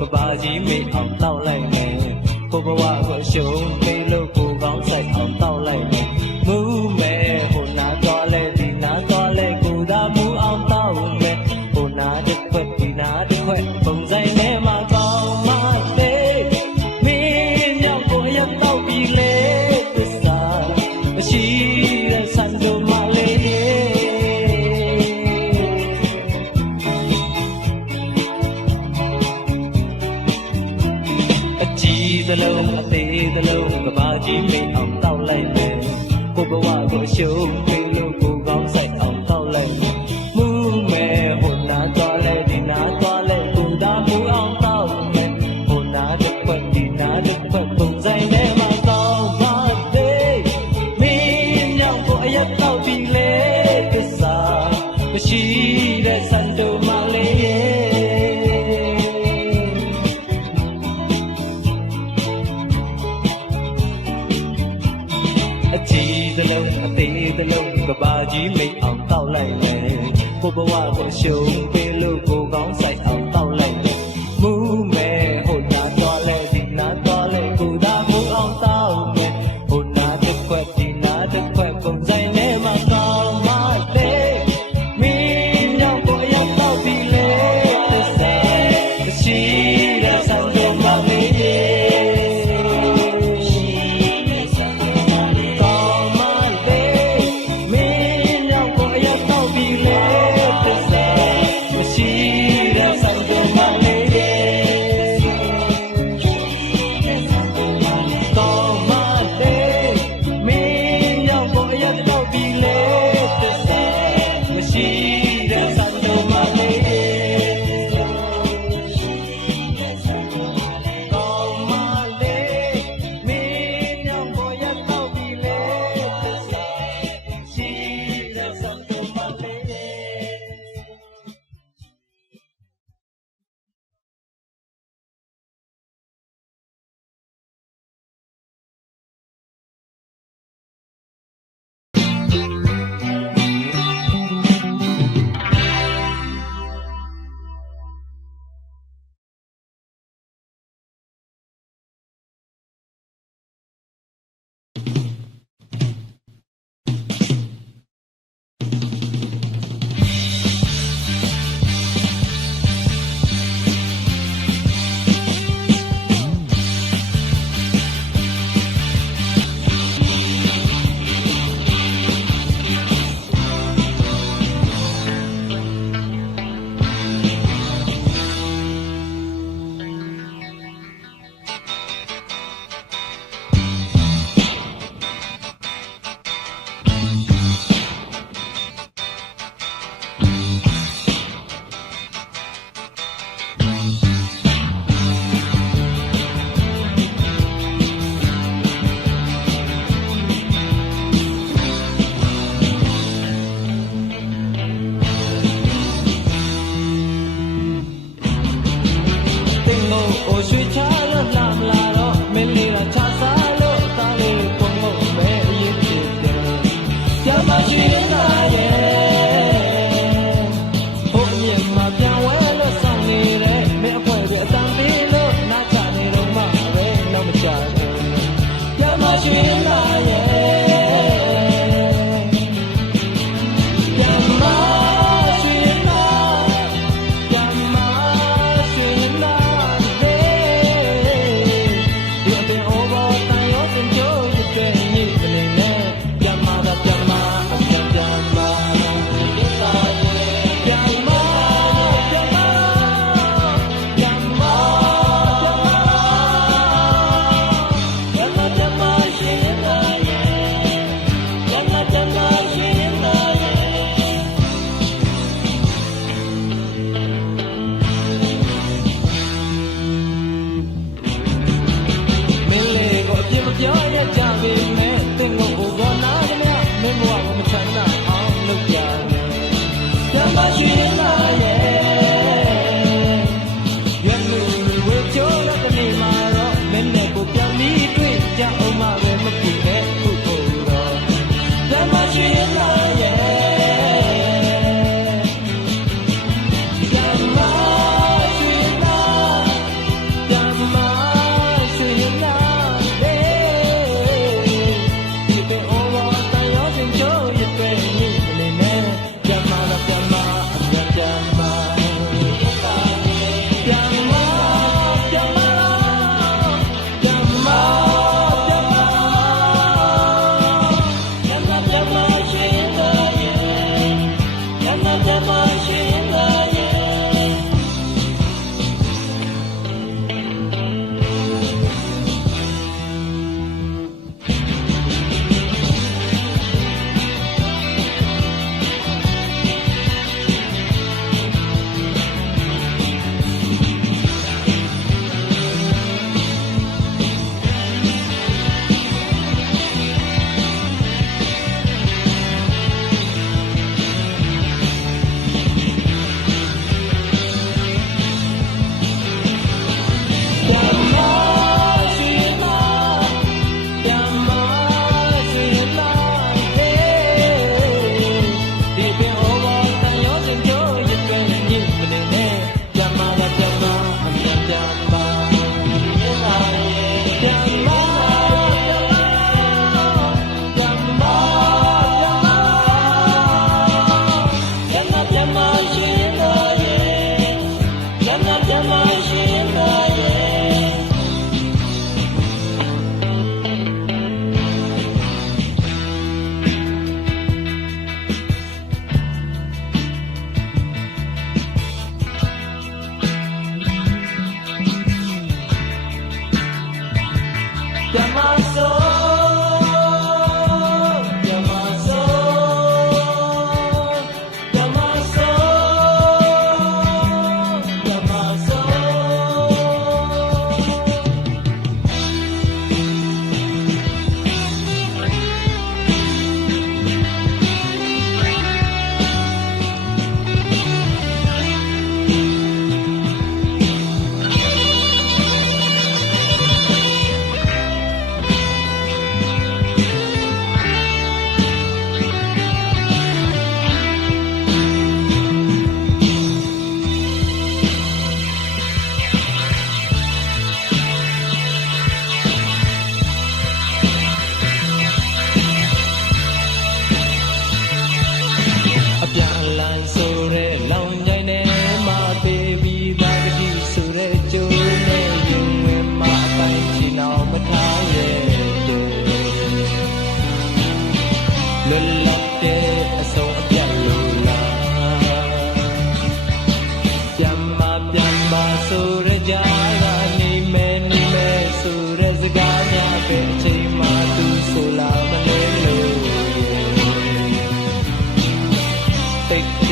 ကဘာကြီးမေအောင်တောက်လိုက်မယ်ကိုဘဝကိုရှုံးပေးလို့ကိုကောင်းဆိုင်အောင်တောက်လိုက်မယ်မူးမယ်ဟိုနာသွားလဲဒီနာသွားလဲကိုသာမူးအောင်တောက်မယ်ဟိုနာတစ်ခွက်ဒီနာတစ်ခွက်ပုံဆိုင်ထဲမှာကောင်းမလေးမင်းညောင်ကိုရောက်တော့ပြီလေသစ္စာမရှိတဲ့ဆန်တို့မလေးအကြီးသလုံးအသေးသလုံးကဘာကြီးမေအောင်တောက်လိုက်မယ်ကိုဘဝကိုရှုံးပေးလို့ကိုကောင်းဆိုင်အောင်တောက်လိုက်မယ်မူးမယ်ဟိုနာသွားလဲဒီနာသွားလဲကိုသာမူးအောင်တောက်မယ်ဟိုနာတစ်ခွက်ဒီနာတစ်ခွက်ပုံဆိုင်ထဲမှာကောင်းပါသေးမင်းညောင်ကိုအရက်တော့ပြီလေသစ္စာမရှိတဲ့ဆန်တို့မလေးအကြီးသလုံးအသေးသလုံးကဘာကြီးမိတ်အောင်တောက်လိုက်မယ်ကိုဘဝကိုရှုံးပေးလို့ကိုကောင်းဆိုင်အောင်တောက်လိုက်မယ်မူးမယ်ဟိုနာသွားလဲဒီနာသွားလဲကိုသာမူးအောင်တောက်မယ်ဟိုနာတစ်ခွက်ဒီနာတစ်ခွက်ပုံဆိုင်ထဲမှာကောင်းမလေးမင်းညောင်ကိုရောက်တော့ပြီလေသစ္စာရှိတဲ့ဆန်တို့မလေးရွှေချာရလာမလာတော့မင်းလေးကချစားလို့တားလေးပုံပုံပဲအရင်ဖြစ်တယ်။ကြမ်းမရှိနေတာရဲ့ဟိုမြင်မှာပြန်ဝဲလို့ဆောင်နေတယ်မင်းအဖွဲပြအတန်ပြီးလို့နောက်ချနေတော့မှပဲတော့မချဘူး။ကြမ်းမရှိနေတာရဲ့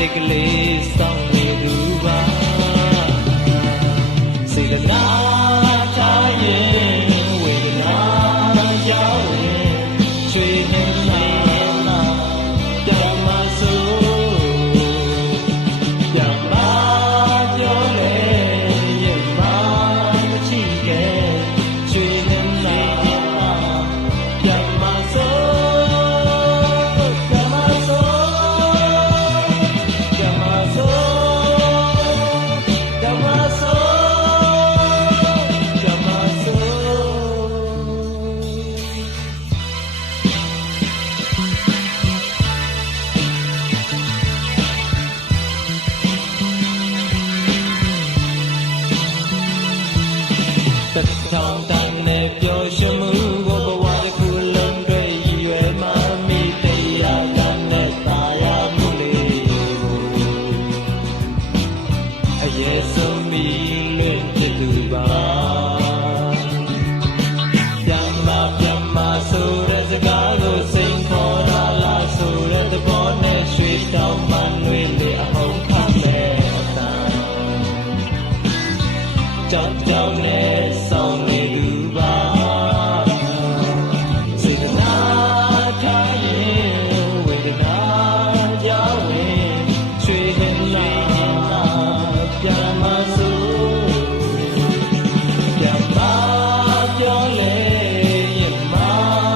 စိတ်ကလေးစောင့်နေသူပါစေတနာထားရင်ဝေဒနာရောက်ရင်ချွေနေလာပြန်မဆိုပြန်မပြောလေရင်မမချီခဲ့ချွေနေလာပြန်မဆိုပြန်မဆိုပြန်မဆိုပြန်မဆိုပြန်မဆိုတထောင်တန်းနဲ့ပျော်ရွှင်မှုကိုဘဝတစ်ခုလုံးတွေရည်ရွယ်မှမိတရားကနဲ့သာယာမှုလေးအရေးဆုံးမီလွင့်ဖြစ်သူပါပြန်မဆိုတဲ့စကားကိုစိန်ခေါ်လာလားဆိုတဲ့သဘောနဲ့ရွှေတောင်မှလွေလေအဟုန်ခါမဲ့အတန်ကြောင်နဲ့ဆောင်နေသူပါစေတနာထားရင်ဝေဒနာရောက်ရင်ချွေနေလာပြန်မဆိုပြန်မပြောလေရင်မ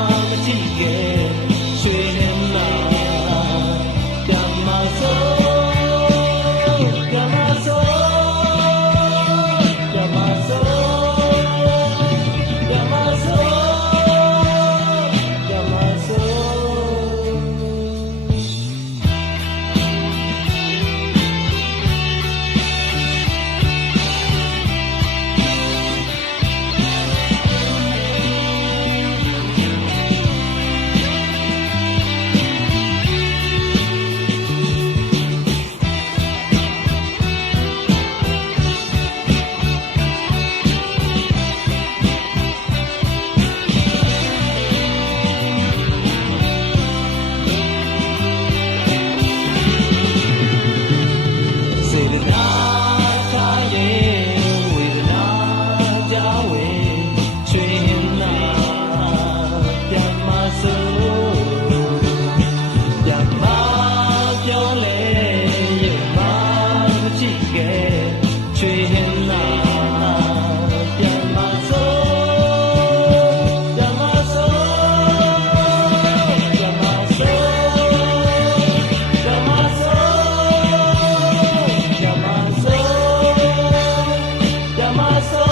မကြည့်ခဲ့ချွေနေလာပြန်မဆိုပြန်မဆိုပြန်မဆိုပြန်မဆိုပြန်မဆိုစေတနာထားရင်ဝေဒနာကြောင့်ဝင်ချွေနာပြန်မဆိုပြန်မပြောလေရင်မမကြည့်ခဲ့ချွေနာပြန်မဆိုပြန်မဆိုပြန်မဆိုပြန်မဆိုပြန်မဆိုပြန်မဆို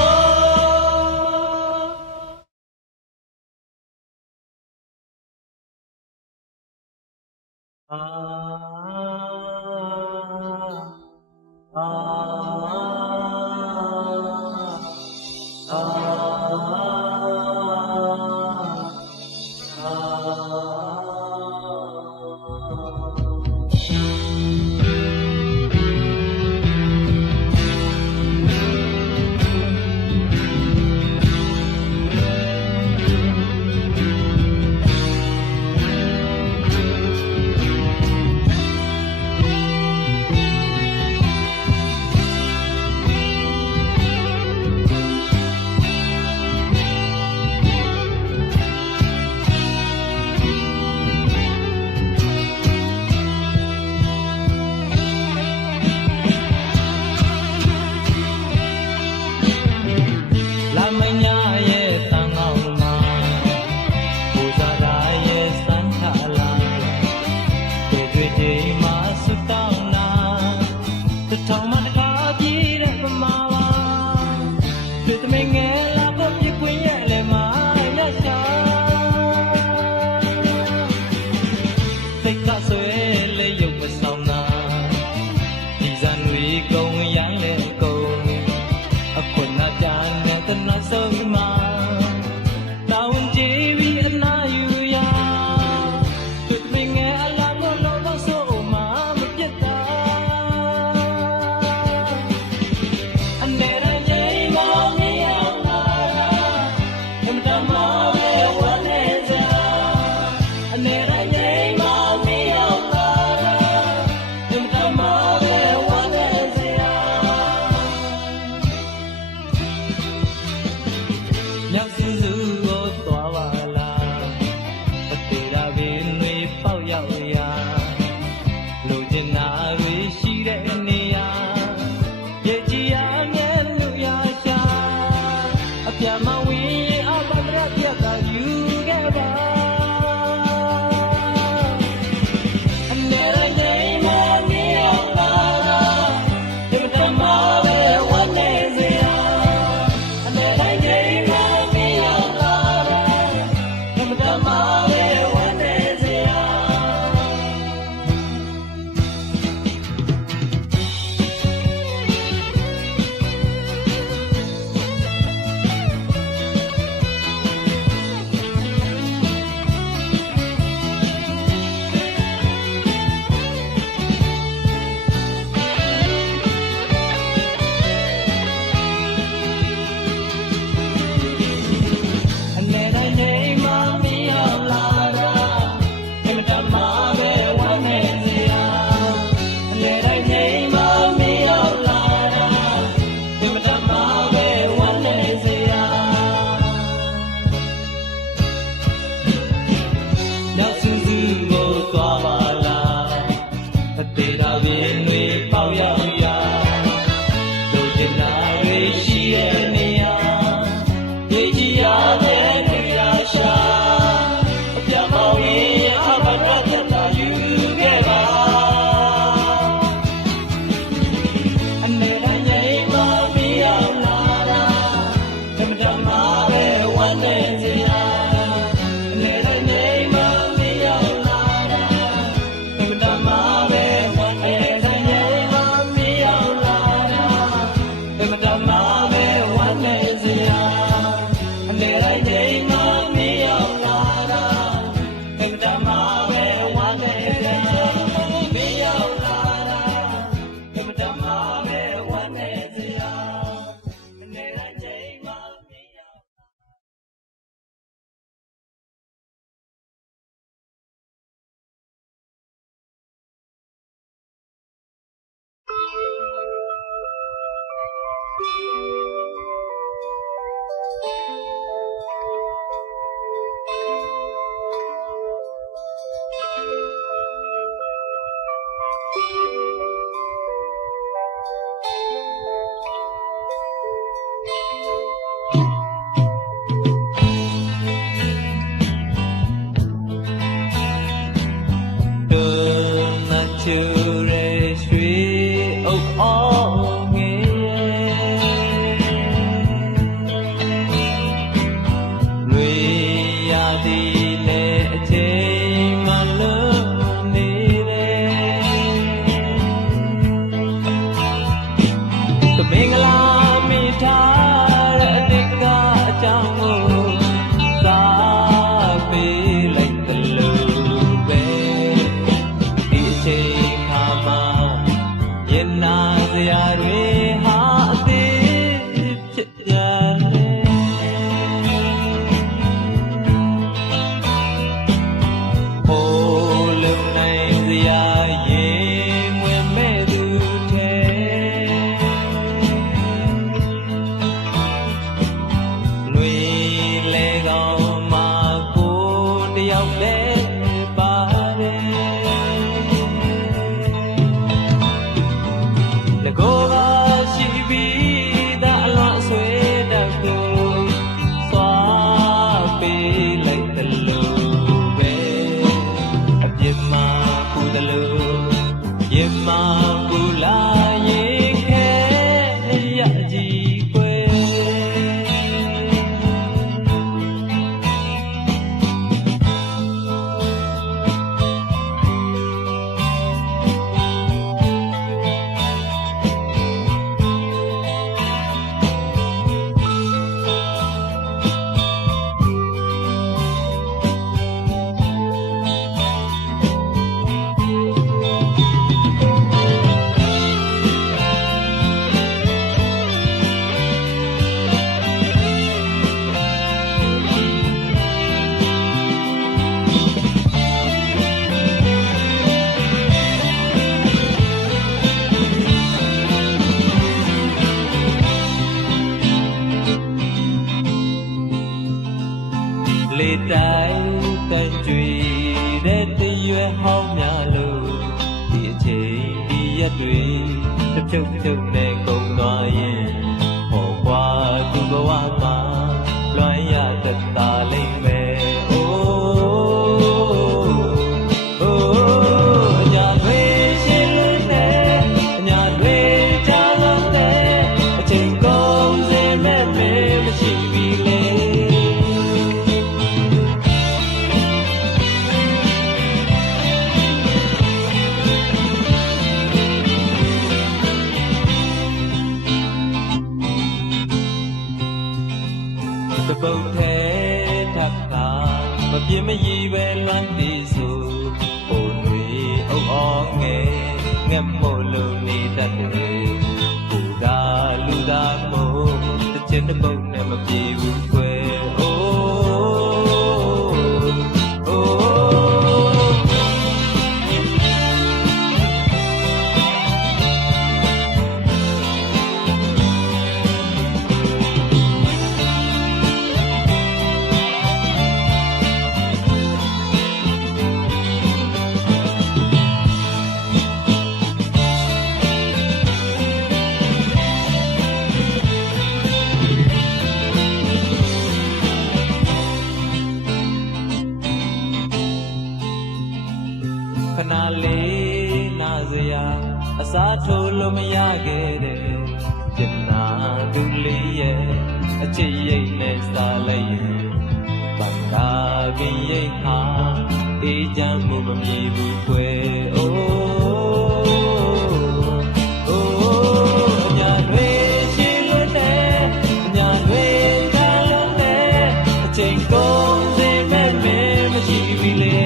လာမညာရဲ့တန်ကောင်းမှာပူဇာတာရဲ့စံခါလာတွေ့ချိန်မှာစွတောင်းနာတထောင်မှတစ်ခါပြည့်တဲ့ပမာပါတွေ့သမငယ်လာဖို့ပြကွင်းရဲ့လေမှာရရှာစိတ်ကဆွဲလေရုပ်မဆောင်နာဒီဇန်တွေကုန်ရမ်းလေကုန်အခုနာကြနဲ့တနာဆုံးမှာတောင်းကြည့်ပြီးအနာယူရတွေ့သမငယ်အလားလို့လို့ဆိုမှမပြတ်တာအနေရချိန်မှာမြင်အောင်လာအမတမပဲဝမ်းနေကြအနေရချိန်မှာမြင်အောင်လာအမတမ မြောက်စုစုကိုသွားပါလားအသေးတာပင်တွေပေါက်ရောက်ရာလိုချင်တာတွေရှိတဲ့နေရာရဲ့ကြည်ရမြဲလို့ရရှာအပြတ်မဝင်ရင်အပဒရပြတ်တာယူခဲ့ပါအနေနဲ့နေမနေအောင်ပါဒီတမပဲဝတ်နေစေရအနေနဲ့နေမနေအောင်ပါဒီတမပဲဝတ်နေစေရ တိုင်းတန်ကြွေတဲ့တရွယ်ဟောင်းများလို့ဒီအချိန်ဒီရက်တွေတစ်ဖြုတ်ဖြုတ်နဲ့ကုန်သွားရင်ဟောကွာသူဘဝမှာလွမ်းရတတ်တာလိမ့်မယ်အိုးညာတွေရှင်းလို့နဲ့ညာတွေကြားလို့နဲ့အချိန်ကုန်စေမဲ့မမရှိပြီလေပုတ်ထဲထပ်တာမပြင်းမရည်ပဲလွမ်းတီးဆိုဟိုတွေအုပ်အောင်ငယ်ငက်မို့လို့နေတတ်တယ်ဟိုဒါလူသားမို့တစ်ချက်တစ်ပုတ်နဲ့မပြေဘူးကွယ်အိုးအိုခဏလေးနာစရာအစားထိုးလို့မရခဲ့တဲ့ပြင်နာသူလေးရဲ့အချစ်ရိတ်နဲ့စားလိုက်ရင်ဘာသာကင်းရိတ်ဟာအေးချမ်းမှုမမြည်ဘူးကွယ်အိုးအိုးညာတွေရှိလို့နဲ့ညာတွေကားလို့နဲ့အချိန်ကုန်စေမဲ့မရှိပြီလေ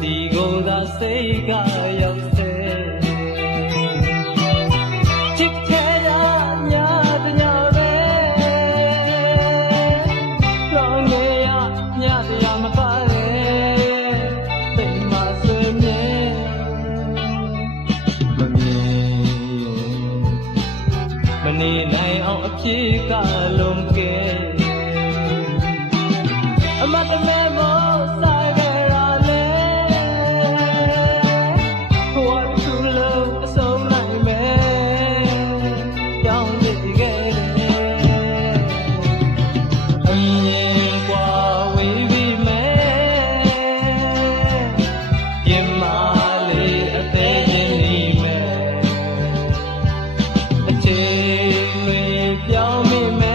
ဒီကိုယ်သာစိတ်ကရောက်စေချစ်ခဲ့တာညာတညာပဲလောင်းနေရညာတရားမပါလေသိမဆွေမြဲမမြင်မနေနိုင်အောင်အဖြစ်ကလုံးကဲအမတ်တမဲမောဆိုင်ကြရလေဘဝတစ်ခုလုံးအဆုံးနိုင်မယ်ကြောင်းရည်ခဲ့တယ်အမြင်กว่าဝေးပြီးမယ်ပြင်မာလေးအသေးချင်းနေမယ်အချိန်တွေပြောင်းမိမယ်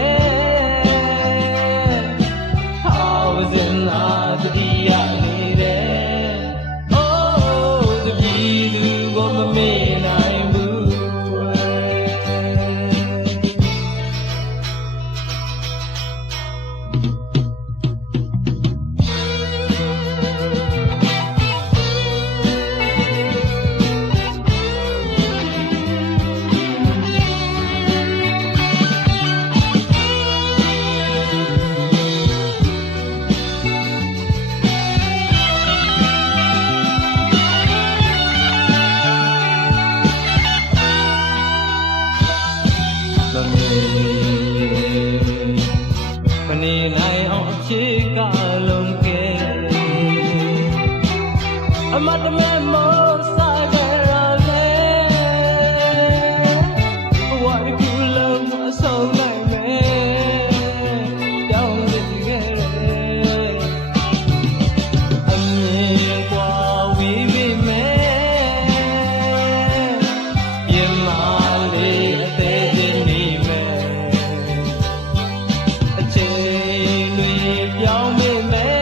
အမတ်တမဲမောစားကြရလေဘဝတစ်ခုလုံးအဆုံးလိုက်မယ်ပြောင်းလဲခဲ့တယ်အမြင်ကွာဝေးပေမဲ့ပြမလေးအသေးသေးနေမယ်အချိန်တွေပြောင်းပေမဲ့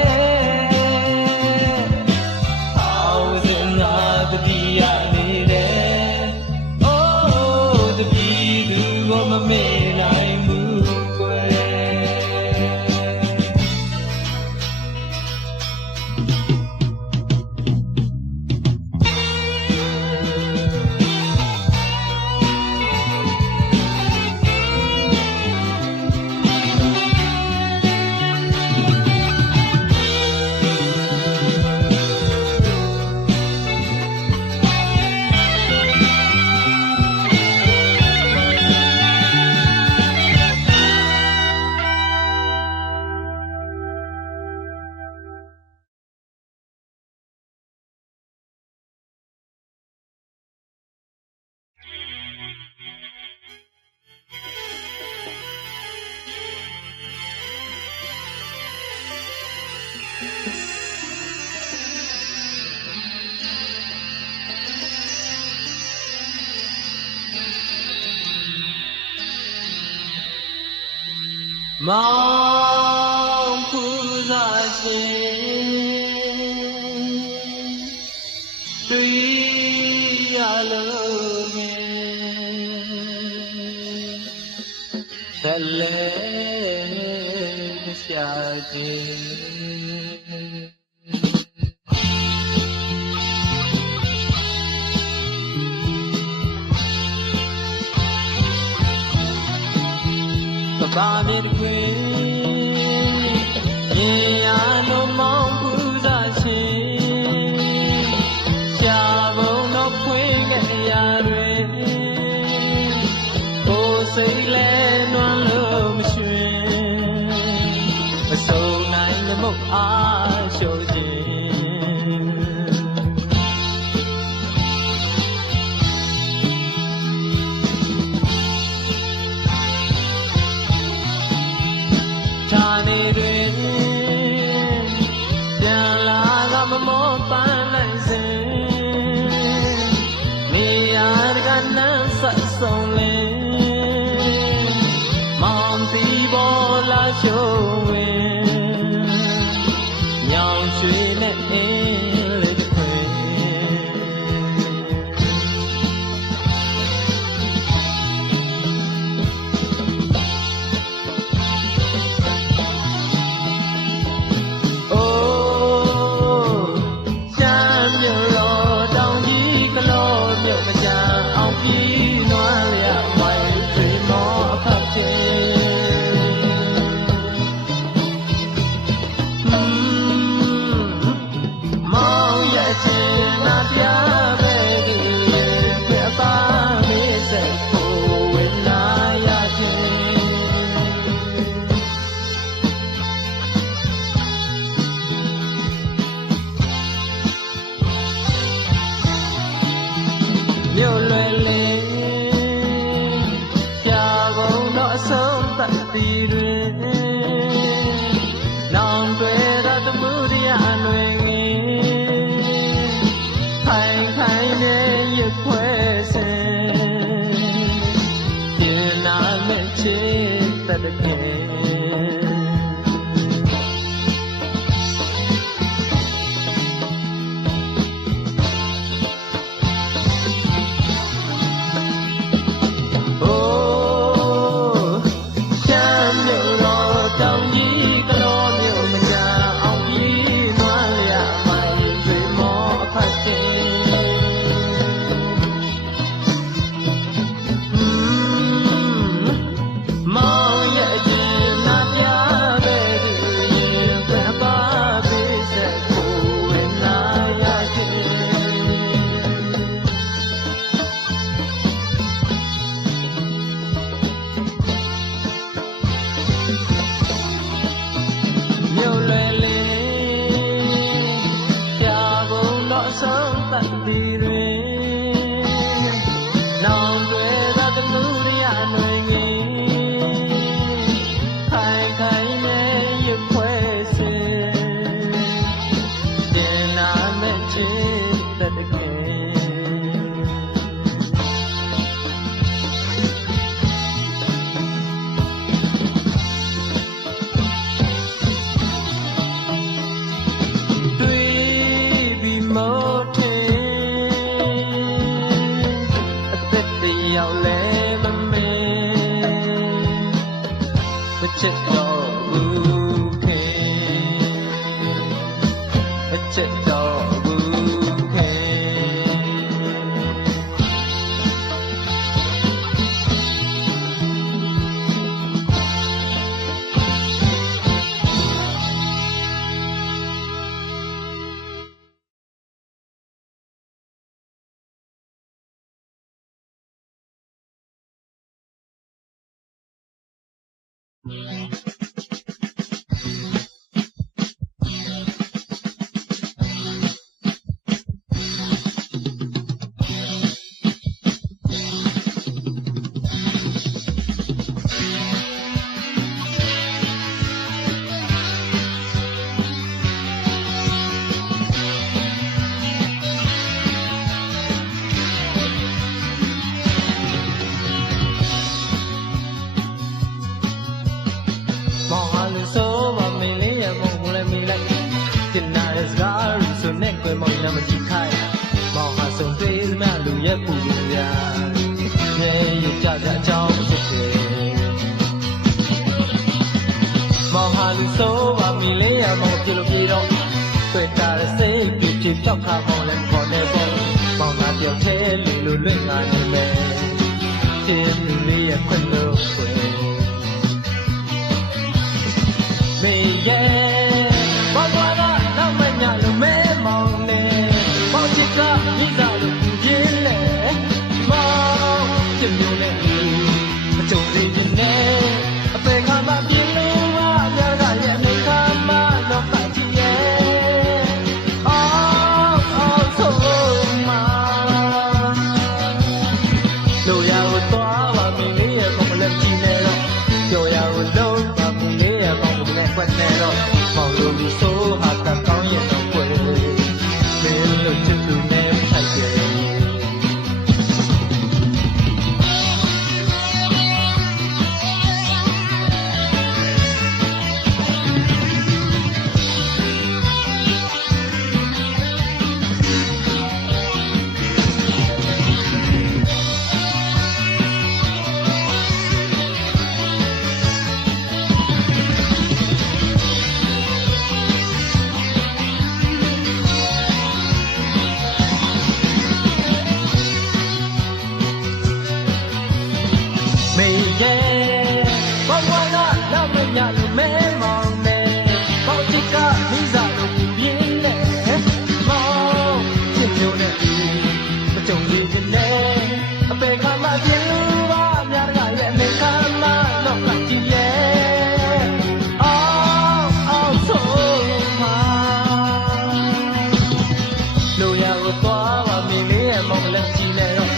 တတိယနေတယ်။အိုးတပည့်သူကိုမမေ့နိုင်ဘူးကွမောင်ဖူးစားရှင်တွေ့ရလို့ငယ်ဆက်လဲရှာခြင်းဘာမြေတွင်ရင်ရလုံးမောင်းပူဇာရှင်ရှားဘုံတော့ဖွင့်ခဲ့ရတွင်ကိုယ်စိတ်လဲနွမ်းလို့မရွှင်မစုံနိုင်မုတ်အားရှို့ခြင်းဌာနေတွင်ပြန်လာကမမောပန်းနိုင်စဉ်နေရာတကနန်းဆက်ဆုံးလင်းမောင်တီပေါ်လာရှိုးဝင်ညောင်ရွှေနဲ့အင်းလေးခွင်မြို့လွယ်လေးပြဘုံတော့အဆုံးသတ်သည်တွင်နောင်တွေတော့တမှုတရားလွင်ငင်းခိုင်ခိုင်နဲ့ရခွဲစင်ပြင်နာမဲ့ချစ်တဲ့ခင် ချစ်တော့ဘူးခင် မောင်ဟာလူဆိုးပါမင်းလေးရဲ့မုံကိုလည်းမိလိုက်တင်နာရဲ့စကားရူဆိုနဲ့ကွယ်မောင်နာမကြီးခိုင်းမောင်ဟာဆုံးသေးသမျှလူရဲ့ပူလူပြာရဲရကြကြအကြောင်းဖြစ်တယ်မောင်ဟာလူဆိုးပါမင်းလေးရဲ့မုံပြလို့ပြေတော့တွေ့တာစိတ်ပြပြဖြောက်ခါမောင်လည်းခေါ်နေပေါ့မောင်ကပြောက်သေးလူလူလွင့်ငါနေမယ်တင်လေးရဲ့ခွင့်လို့ကွယ်မေရဲ့ဘောကွာကနောက်မညလို့မဲမောင်နေပေါချစ်ကမိသားလို့ပြင်းလေမောင်ချစ်မျိုးနဲ့မကြုံသေးခြင်းနဲ့အပေခါမှပြင်းလို့မများကရဲ့အနေခါမှတော့ပတ်ကြည့်ရဲ့အော်ဆိုမှလိုရကိုသွားပါမင်းလေးရဲ့ဘုံလက်ကြည့်နေတော့ကြော်ရကိုလုံးပါမင်းလေးရဲ့ဘောင်ကိုနဲ့ကွက်နေတော့မောင်လိုပြီးဆိုးဟာတကောင်းရဲ့တော့ကွယ်မင်းလို့ချစ်သူနဲ့ထိုက်တယ်မေရဲ့ဘောကွာကနောက်မညလို့မဲမောင်နေပေါချစ်ကမိစားလို့ပြင်းလေမောင်ချစ်မျိုးနဲ့မကြုံသေးခြင်းနဲ့အပေခါမှပြင်းလို့ပါများကရဲ့အနေခါမှတော့ကကြည့်ရဲ့အော်ဆိုမှလိုရကိုသွားပါမင်းလေးရဲ့မောင်လည်းကြည့်နေတော့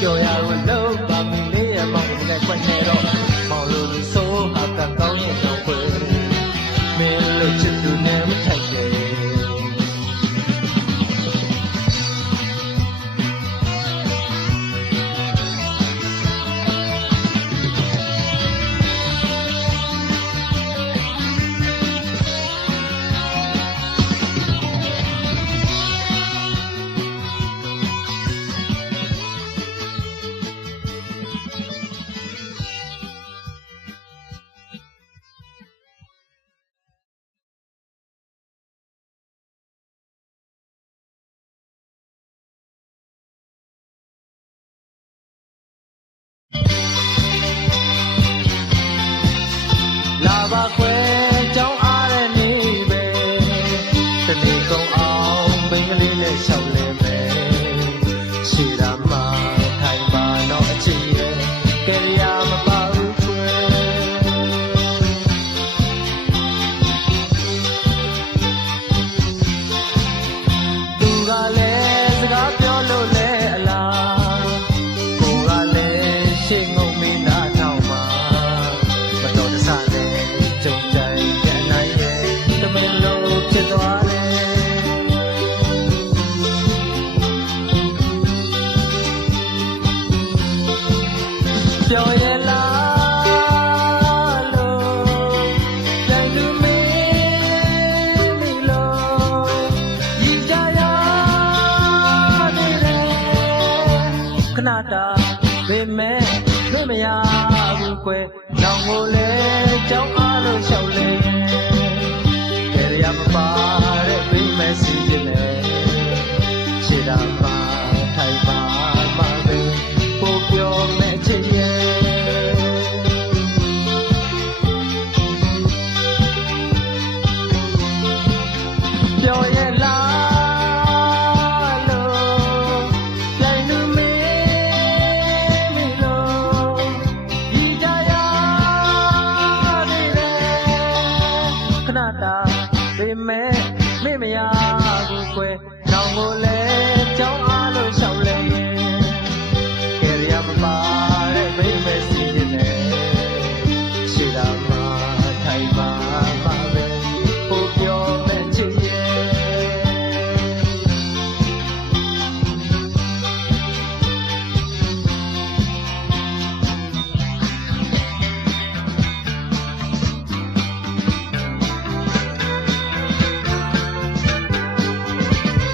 ကြော်ရကိုလုံးပါမင်းလေးရဲ့မောင်နဲ့ခွက်နေတော့မောင်လိုလူဆိုးဟာကကောင်းရဲ့တော့ကွယ်မင်းလို့ချစ်သူနဲ့မထိုက်ရဲ့လာပါခွဲကြောင်းအားတဲ့နေပဲတနေ့ကုန်အောင်မင်းကလေးနဲ့ရှောက်လဲမယ်ရှေ့တာမှထိုင်ပါတော့အချစ်ရဲ့ကဲရမပါဘူးခွဲသူကလည်းစကားပြောလို့လဲအလားကိုကလည်းရှေ့ငုံမင်းသားထောင်မှာမတော်တဆနဲ့ကြုံကြိုင်တဲ့နိုင်ရဲ့တမင်လို့ဖြစ်သွားတယ်ပြောရလားလို့ပြန်လူမင်းမီလို့ရည်ကြရနေတယ်ခဏတာပေမဲ့တွေ့မရဘူးကွယ်နောင်ကိုလည်းကြောင်းအားလို့လျှောက်လဲကြရမပါတဲ့ပြိမဲ့စီရ မေ့မရဘူးကွယ်နောင်ကိုလည်းကြောင်းအားလို့ရှောက်လဲကဲရမပါတဲ့မိမဲစီရင်နေရှိတာမှာထိုင်ပါမှာပဲဟိုပြောမဲ့ချစ်ရဲ့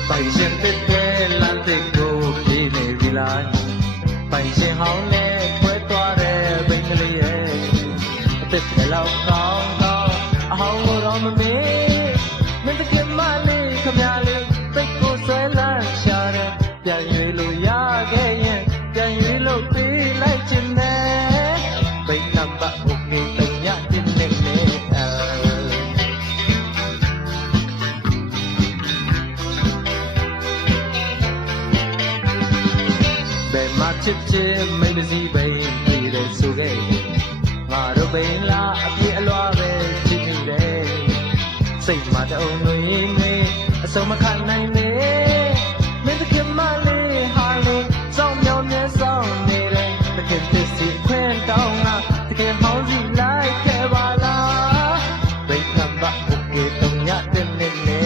ပိုင်ရှင်တစ်တဲ့လမ်းတစ်ကိုပြေးနေပြီလားပိုင်ရှင်ဟောင်းနဲ့ခွဲသွားတဲ့ဘိန်းကလေးရဲ့အသက်ပဲလောက်ကောင်းကောင်းအဟောင်းကိုတော့မမေ့မင်းတကယ်မလေးခမလေးပိတ်ကိုဆွဲလန်းရှာတယ်ပြန်ရွေးလို့ရခဲ့ရင်ပြန်ရွေးလို့ပေးလိုက်ချင်တယ်ဘိန်းနံပါတ်โอเคတုံညတင်နေနေဘယ်မှာချစ်ချစ်မိတ်စီဘိန်းပြီးတယ်ဆိုခဲ့ငါတို့ဘိန်းလားအပြည့်အလွားပဲချစ်နေတယ်စိတ်မှာတအုံတွေနေအစုံမခံနိုင်နေမင်းတခင်မလေးဟာလို့စောင်းမြောင်းမြဲဆောင်နေတယ်တခင်သစ်စီခွင့်တောင်းတာတခင်ဟောင်းစီလိုက်ခဲ့ပါလားဘိန်းနံပါတ်โอเคတုံညတင်နေနေ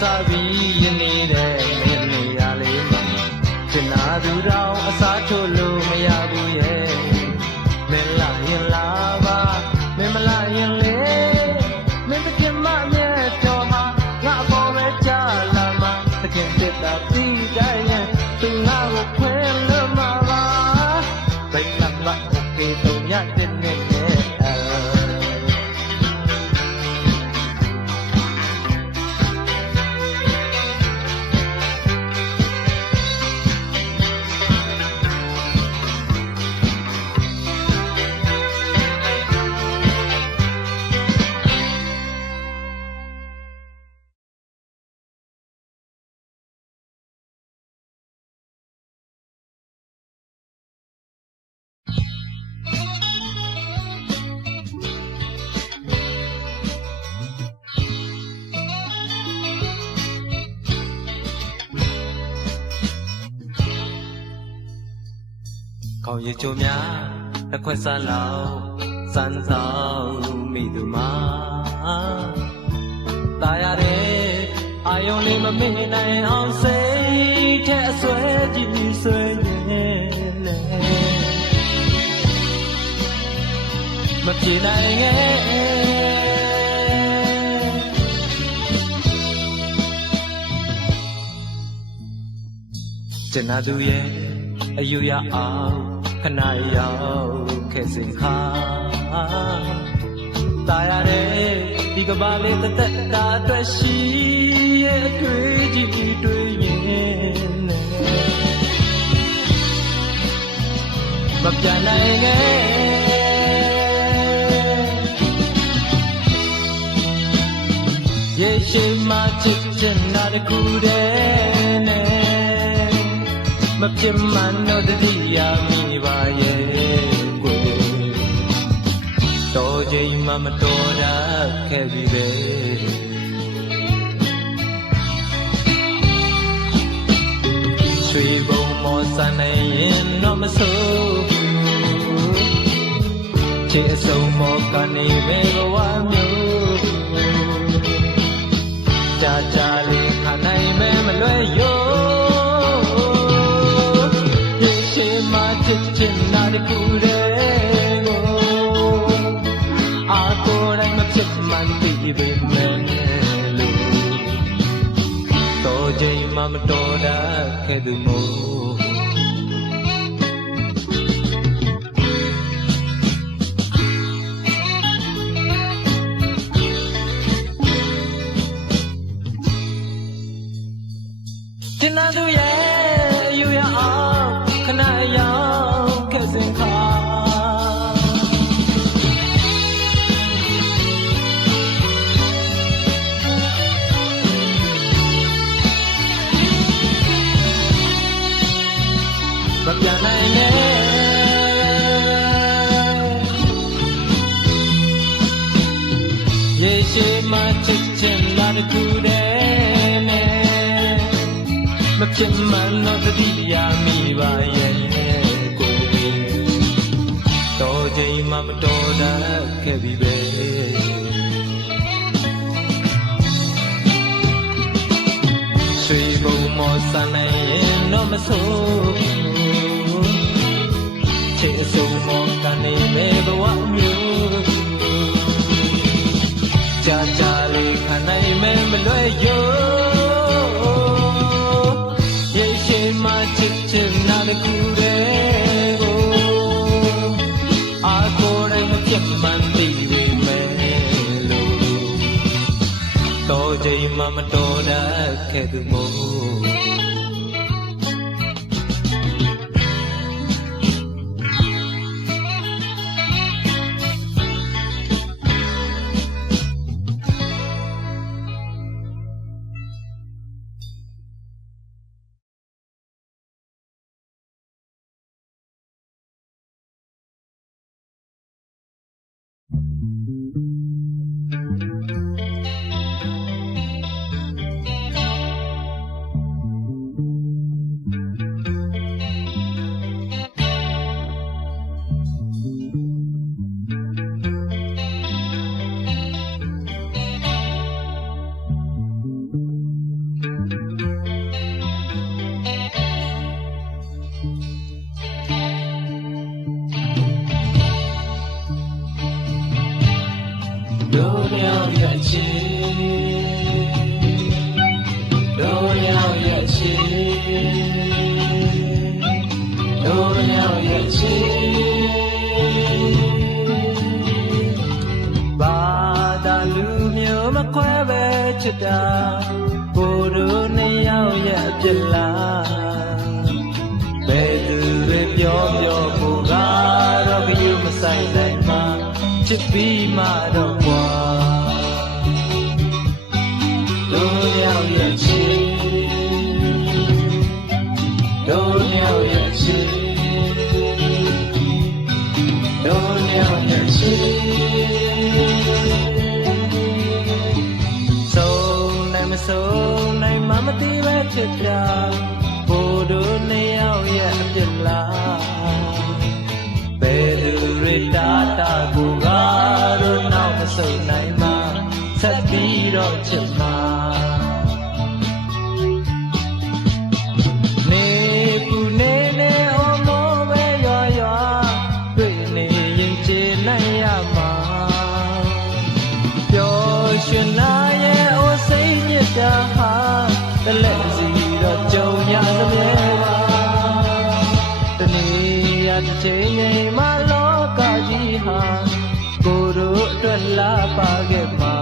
စားပြီးရနေတဲ့မင်းနေရလေးမှာကျင်နာသူတော်အစားထိုးလို့မရဘူးရဲ့မင်းလာရင်လာပါမင်းမလာရင်လေမင်းတခင်မအမြဲတော်မှာငါအပေါ်ပဲကြားလာမှာတခင်စစ်တာပြီးတိုင်းရင်သူငါကိုခွဲလို့မှာပါဘိတ်လမ်းမโอเคတုံညတင်နေခေါင်းရည်ချိုများတစ်ခွက်စားလောက်စမ်းဆောင်မိသူမှာตายရတဲ့အာယုံလေးမမေ့နိုင်အောင်စိတ်ထဲအဆွဲကြည့်ဆွဲရင်လေမပြေနိုင်ခဲ့ကျန်သူရဲ့အယူရအောင်ခဏရောက်ခဲ့စဉ်ခါตายရတဲ့ဒီကဘာလေးတစ်သက်တာအတွက်ရှိရဲ့အတွေ့အကြုံတွေ့ရင်မပြနိုင်ခဲ့ရေရှိမှချစ်ချင်တာတခုတည်းနဲ့မပြတ်မှန်တော့တတိယမိပါရဲ့ကိုတော်ချိန်မှမတော်တတ်ခဲ့ပြီပဲရွှေဘုံမောစနိုင်ရင်တော့မဆိုးချစ်အစုံမောကနေပဲဘဝမျိုးကြာကြာလေးခနိုင်မဲမလွယ်ရောချစ်ချင်တာတခုတည်းကိုအာကိုယ်တိုင်းမဖြစ်မှန်သိပေမဲ့ မှမတော်တတ်ခဲ့သူမို့တင်နာသူရဲ့ယူရအောင်ခဏရောက်ခဲ့စဉ်ခါမပြန်နိုင်နဲ့ရေရှည်မှချစ်ချင်လာတဲ့သူတဲ့နဲ့မဖြစ်မှန်တော့တတိယမိပါရဲ့ကိုတော်ချိန်မှမတော်တတ်ခဲ့ပြီပဲရွှေဘုံမောစံနိုင်ရင်တော့မဆိုးချစ်အစုံမောကနေမဲ့ဘဝမျိုးကြာကြာလေးခံနိုင်မဲ့မလွယ်ရောရေရှည်မှချစ်ချင်နာတဲ့ကူတဲ့ကိုအားကိုယ်တိုင်းမဖြစ်မှန်သိပေမဲ့လို့တော်ချိန်မှမတော်တတ်ခဲ့သူမို့多了也情，多了也情，多了也情。把大路苗么快呗吃的，不如你要也别啦。别子别表表不嘎，让个有么塞来嘛。ချစ်ပြီးမှတော့ကွာတို့ရောက်ရဲ့ချစ်တို့ရောက်ရဲ့ချစ်တို့ရောက်ရဲ့ချစ်ဆုံးနိုင်မဆုံးနိုင်မှမသိပဲဖြစ်တာဘို့တို့နှစ်ယောက်ရဲ့အပြစ်လားဘယ်သူတွေတာတာကိုကားတို့နောက်မဆုတ်နိုင်မှဆက်ပြီးတော့ချစ်မှာနေပူနေနေအော်မောပဲရွာရွာတွေ့နေရင်ချေနိုင်ရမှာပျော်ရွှင်လာရဲ့အိုးစိတ်ညစ်တာဟာတလက်စီတော့ကြုံရသမြဲပါတနေ့ရတစ်ချိန်ချိန်မှလောကကြီးဟာကိုယ်တို့အတွက်လာပါခဲ့မှာ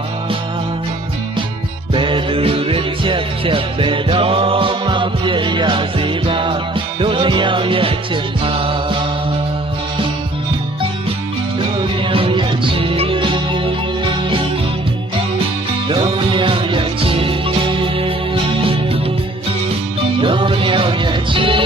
ဘယ်သူတွေဖြတ်ဘယ်တော့မှမပြည့်ရစေပါတို့တစ်ယောက်ရဲ့အချစ်မှာတို့တစ်ယောက်ရဲ့ချစ်တို့တစ်ယောက်ရဲ့ချစ်တို့တစ်ယောက်ရဲ့ချစ်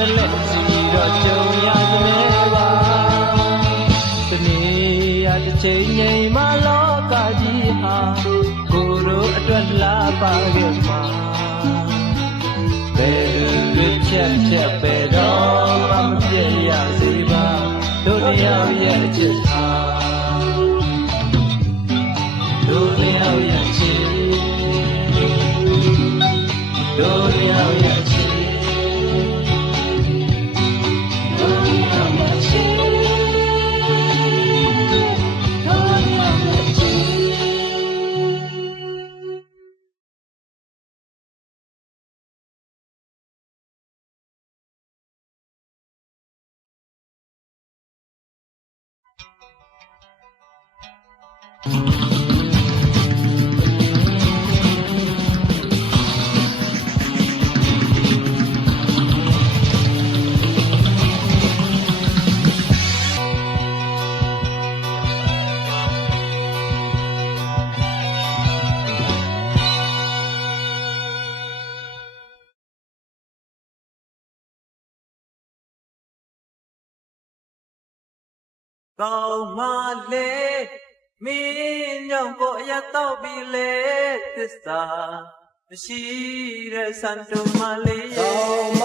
တလက်စီတော့ကြုံရသမဲပါတနေ့ရတစ်ချိန်ချိန်မှလောကကြီးဟာကိုယ်တို့အတွက်လာပါခဲ့မှာ ချက်ချက်ပဲတော့မပြည့်ရစေပါတို့တယောက်ရဲ့ချစ်ဟာတို့တယောက်ရဲ့ချစ်တို့တယောက်ရဲ့ချစ်တို့တယောက်ရဲ့ချစ်ကောင်းမလေးမင်းညောင်ကိုအရတော့ပြီလေသစ္စာမရှိတဲ့စံတော်မလေးကောင်းမ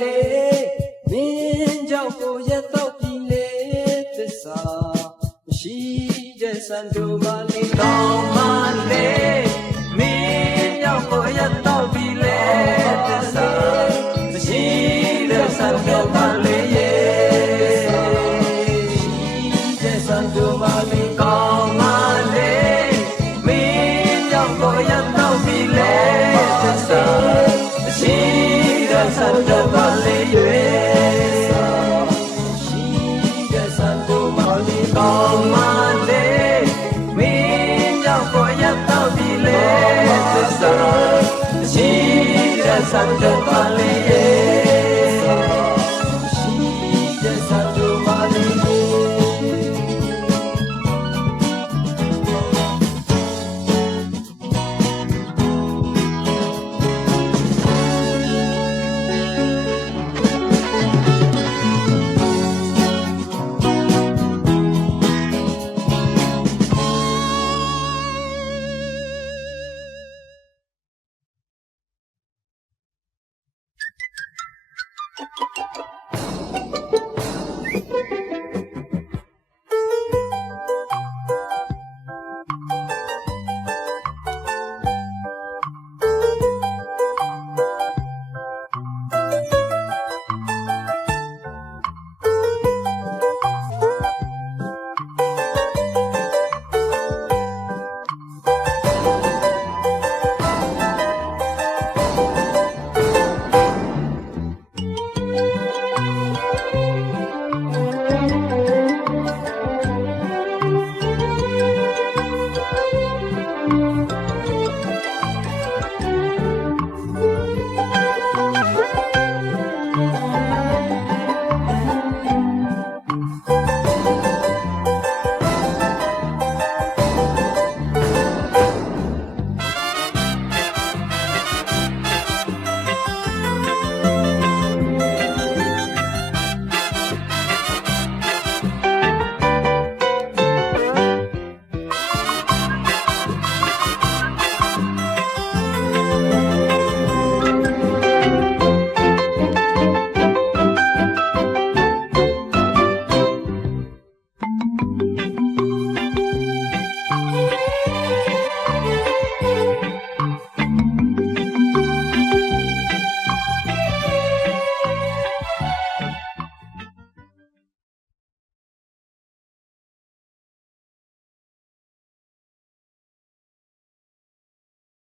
လေးမင်းညောင်ကိုအရတော့ပြီလေသစ္စာမရှိတဲ့စံတော်မလေးကောင်းမလေးမင်းညောင်ကိုအရတော့ပြီလေသစ္စာမရှိတဲ့စံတော်မလေးစံတော်မလေးရွေရှိတဲ့စံတော်မလေးကောင်းမလေးမင်းကြောင့်ကိုရတော့ပြီလေသစ္စာရှိတဲ့စံတော်မလေးရှိတဲ့စံတော်မလေး